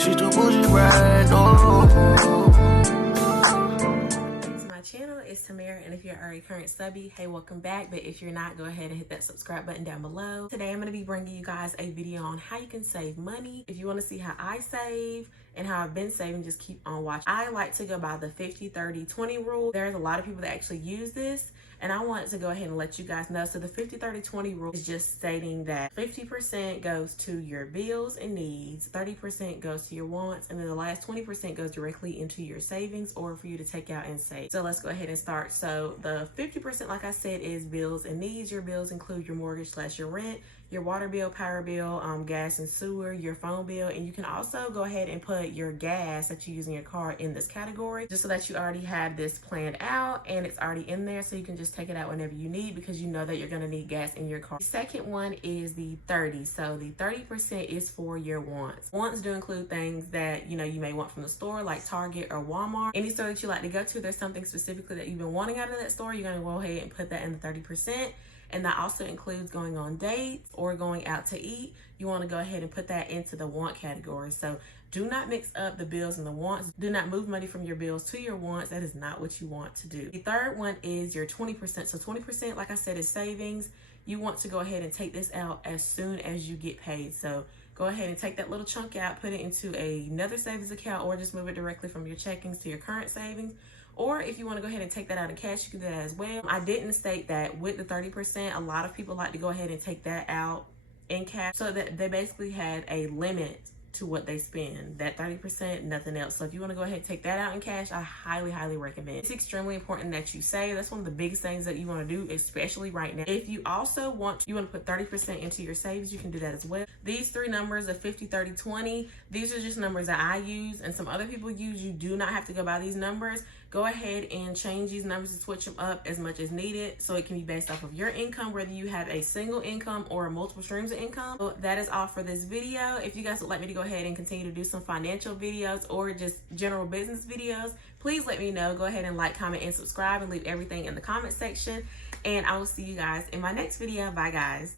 she too bougie right, no. To my channel, it's Tamara, and if you're already current subby, hey, welcome back. But if you're not, go ahead and hit that subscribe button down below. Today I'm going to be bringing you guys a video on how you can save money. If you want to see how I save and how I've been saving, just keep on watching. I like to go by the 50-30-20 rule. There's a lot of people that actually use this, and I wanted to go ahead and let you guys know. So the 50-30-20 rule is just stating that 50% goes to your bills and needs, 30% goes to your wants, and then the last 20% goes directly into your savings or for you to take out and save. So let's go ahead and start. So the 50%, like I said, is bills and needs. Your bills include your mortgage / your rent, your water bill, power bill, gas and sewer, your phone bill, and you can also go ahead and put your gas that you use in your car in this category, just so that you already have this planned out and it's already in there, so you can just take it out whenever you need, because you know that you're going to need gas in your car. The second one is the 30. So the 30% is for your wants. Wants do include things that you may want from the store, like Target or Walmart. Any store that you like to go to, there's something specifically that you've been wanting out of that store, you're going to go ahead and put that in the 30%. And that also includes going on dates or going out to eat. You want to go ahead and put that into the want category. So do not mix up the bills and the wants. Do not move money from your bills to your wants. That is not what you want to do. The third one is your 20%. So 20%, like I said, is savings. You want to go ahead and take this out as soon as you get paid. So go ahead and take that little chunk out, put it into another savings account, or just move it directly from your checkings to your current savings. Or if you want to go ahead and take that out in cash, you can do that as well. I didn't state that with the 30%, a lot of people like to go ahead and take that out in cash, so that they basically had a limit to what they spend. That 30%, nothing else. So if you want to go ahead and take that out in cash, I highly recommend. It's extremely important that you save. That's one of the biggest things that you want to do, especially right now. If you also want to put 30% into your savings, you can do that as well. These three numbers of 50-30-20, these are just numbers that I use and some other people use. You do not have to go by these numbers. Go ahead and change these numbers and switch them up as much as needed, so it can be based off of your income, whether you have a single income or multiple streams of income. So that is all for this video. If you guys would like me to go ahead and continue to do some financial videos or just general business videos, please let me know. Go ahead and like, comment, and subscribe, and leave everything in the comment section. And I will see you guys in my next video. Bye, guys.